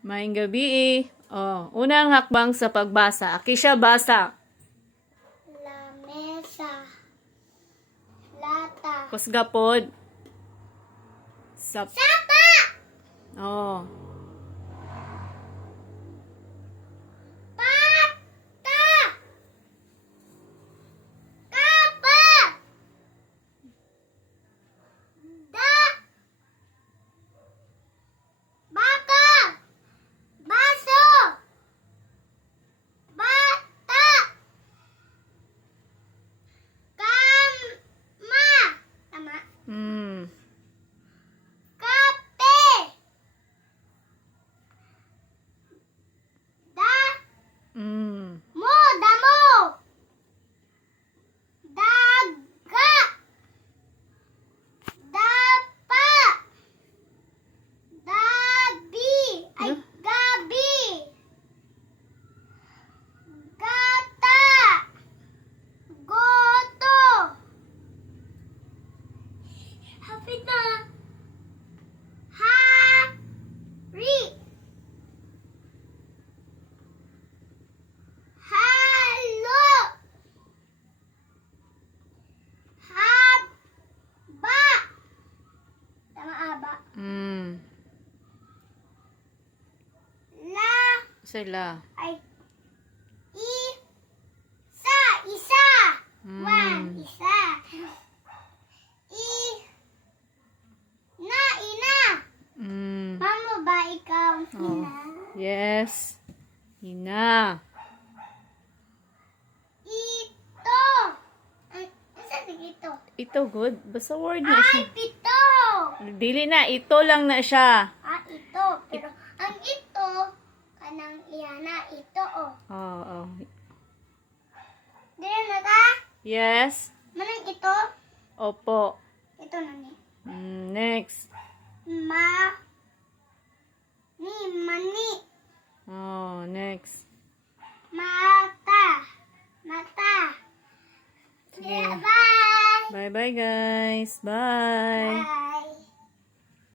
Maing gabi eh. Oh, unang hakbang sa pagbasa. Akisha basa. Lamesa. Lata. Kusgapod. Sap. Sapa! Oh. Tama aba. Mm. La. Sila. Ay. Isa. Isa. Mm. One. Isa. I. Na. Ina. Mm. Mamo ba ikaw? Oh. Ina. Yes. Ina. Ito. Ay, ito? Ito good. Basta word na Ay, siya. pito. Dili na. Ito lang na siya. Ah, ito. Pero ang ito, kanang iyana, ito oh. Oo. Oh, Dili na ka? Yes. Manang ito? Opo. Ito na ni. Mm, next. Ma. Ni, mani. Oh, next. Mata. Mata. Yeah, bye. Bye-bye, guys. Bye. Bye.